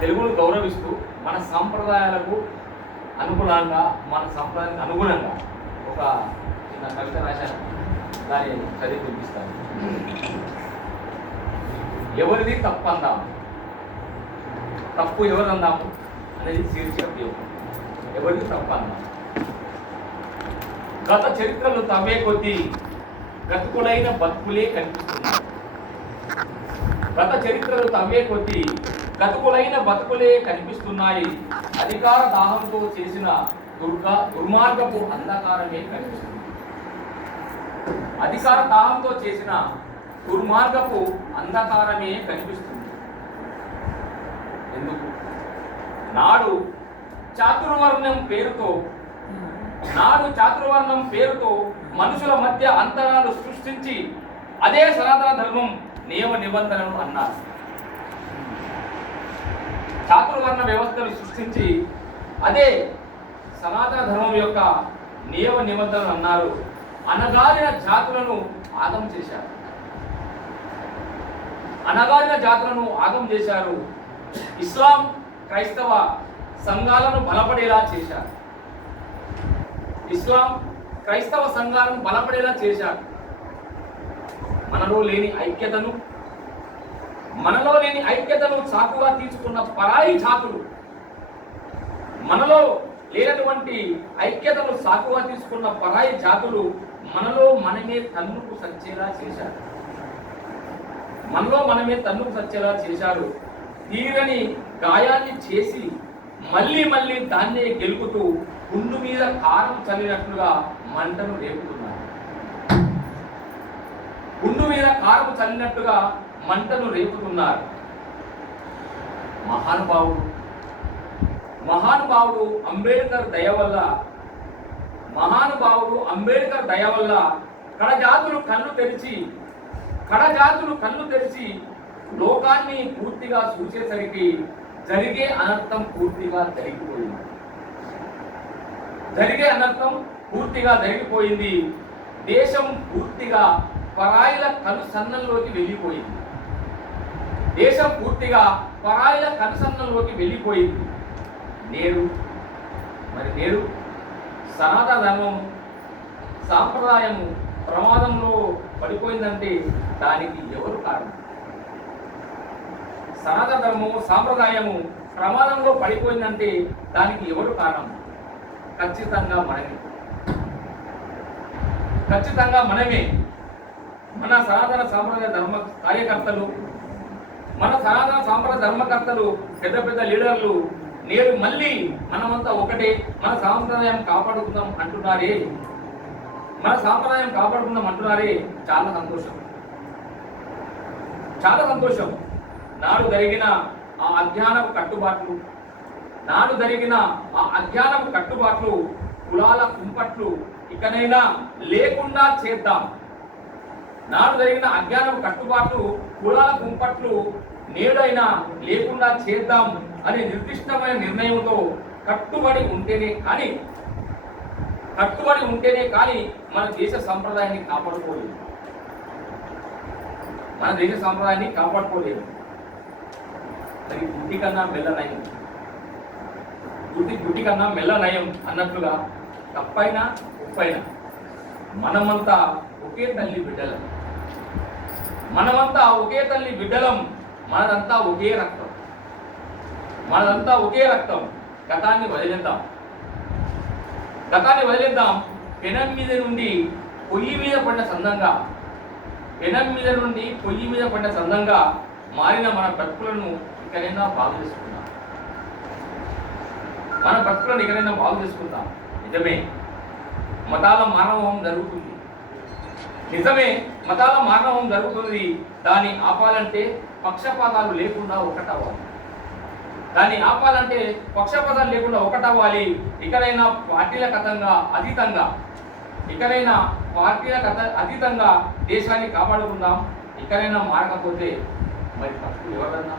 తెలుగును గౌరవిస్తూ మన సాంప్రదాయాలకు అనుగుణంగా మన సాంప్రదాయానికి అనుగుణంగా ఒక చిన్న కవిత రాశాను. దాన్ని చదివి వినిపిస్తాను ఎవరిది తప్పు అందాము? తప్పు ఎవరు అందాము అనేది శీర్షిక ఎవరిది తప్పు అందాము? గత చరిత్రలు తవ్వే కొద్దీ గతుకులైన బతుకులే కనిపిస్తున్నాయి. గత చరిత్రలు తవ్వే కొద్దీ గతుకులైన బతుకులే కనిపిస్తున్నాయి. అధికార దాహంతో చేసిన దుర్గా దుర్మార్గపు అంధకారమే కనిపిస్తుంది. అధికార దాహంతో చేసిన దుర్మార్గపు అంధకారమే కనిపిస్తుంది. ఎందుకు? నాడు చాతుర్వర్ణం పేరుతో నాడు చాతుర్వర్ణం పేరుతో మనుషుల మధ్య అంతరాలు సృష్టించి అదే సనాతన ధర్మం నియమ నిబంధనలు అన్నారు. చాతుర్వర్ణ వ్యవస్థను సృష్టించి అదే సనాతన ధర్మం యొక్క నియమ నిబంధనలు అన్నారు. అనగారిన జాతులను ఆగం చేశారు. అనగారిన జాతులను ఆగం చేశారు. ఇస్లాం క్రైస్తవ సంఘాలను బలపడేలా చేశారు. ఇస్లాం క్రైస్తవ సంఘాలను బలపడేలా చేశారు. మనలో లేని ఐక్యతను మనలో లేని ఐక్యతను చాకుగా తీసుకున్న పరాయి జాతులు మనలో లేనటువంటి ఐక్యతను సాకుగా తీసుకున్న పరాయి జాతులు మనలో మనమే తన్నుకు సచ్చేలా చేశారు. మనలో మనమే తన్నుకు సచ్చేలా చేశారు. తీరని గాయాన్ని చేసి మళ్ళీ మళ్ళీ దాన్నే గెలుపుతూ గుండు మీద కారం చల్లినట్లుగా మంటను రేపుతున్నారు గుండు మీద కారుకు చల్లినట్టుగా మంటను రేపుతున్నారు. మహానుభావుడు మహానుభావుడు అంబేద్కర్ దయ వల్ల మహానుభావుడు అంబేద్కర్ దయ వల్ల కడజాతులు కళ్ళు తెరిచి కడజాతులు కళ్ళు తెరిచి లోకాన్ని పూర్తిగా చూసేసరికి జరిగే అనర్థం పూర్తిగా జరిగిపోయింది. జరిగే అనర్థం పూర్తిగా జరిగిపోయింది. దేశం పూర్తిగా పరాయిల కనుసన్నంలోకి వెళ్ళిపోయింది. దేశం పూర్తిగా పరాయిల కనుసన్నంలోకి వెళ్ళిపోయింది. నేడు మరి నేడు సనాతన ధర్మం సాంప్రదాయము ప్రమాదంలో పడిపోయిందంటే దానికి ఎవరు కారణం? సనాతన ధర్మము సాంప్రదాయము ప్రమాదంలో పడిపోయిందంటే దానికి ఎవరు కారణం? ఖచ్చితంగా మనమే. ఖచ్చితంగా మనమే. మన సనాతన సాంప్రదాయ ధర్మ కార్యకర్తలు మన సనాతన సాంప్రదాయ ధర్మకర్తలు పెద్ద పెద్ద లీడర్లు నేడు మళ్ళీ మనమంతా ఒకటే మన సాంప్రదాయం కాపాడుకుందాం అంటున్నారే. మన సాంప్రదాయం కాపాడుకుందాం అంటున్నారే చాలా సంతోషం. చాలా సంతోషం. నాడు జరిగిన ఆ అజ్ఞానపు కట్టుబాట్లు నాడు జరిగిన ఆ అజ్ఞానపు కట్టుబాట్లు కులాల కుంపట్లు ఇకనైనా లేకుండా చేద్దాం. నాడు జరిగిన అజ్ఞానం కట్టుబాట్లు కులాల కుంపట్లు నేడైనా లేకుండా చేద్దాం అనే నిర్దిష్టమైన నిర్ణయంతో కట్టుబడి ఉంటేనే కానీ కట్టుబడి ఉంటేనే కానీ మన దేశ సంప్రదాయాన్ని కాపాడుకోలేదు. మన దేశ సంప్రదాయాన్ని కాపాడుకోలేదు. అది గుడ్డి కన్నా మెల్ల నయం. గుడ్డి గుడ్డి కన్నా మెల్ల నయం అన్నట్లుగా తప్పైనా ఉప్పైనా మనమంతా ఒకే తల్లి బిడ్డలం. మనమంతా ఒకే తల్లి బిడ్డలం. మనదంతా ఒకే రక్తం. మనదంతా ఒకే రక్తం. గతాన్ని వదిలేద్దాం. గతాన్ని వదిలేద్దాం. పెనం మీద నుండి పొయ్యి మీద పడిన సందంగా. పెనం మీద నుండి పొయ్యి మీద పడిన సందంగా మారిన మన బ్రతుకులను ఇకనైనా బాగు చేసుకుందాం. మన బ్రతుకులను ఇకనైనా బాగు చేసుకుందాం. నిజమే. మతాల మానవం జరుగుతుంది. నిజమే మతాల మానవం జరుగుతుంది. దాన్ని ఆపాలంటే పక్షపాతాలు లేకుండా ఒకటవ్వాలి. దాన్ని ఆపాలంటే పక్షపాతాలు లేకుండా ఒకటవ్వాలి. ఇకనైనా పార్టీల కథంగా అతీతంగా ఇకనైనా పార్టీల కథ అతీతంగా దేశాన్ని కాపాడుకుందాం. ఇకనైనా మారకపోతే మరి తప్పు ఎవరన్నా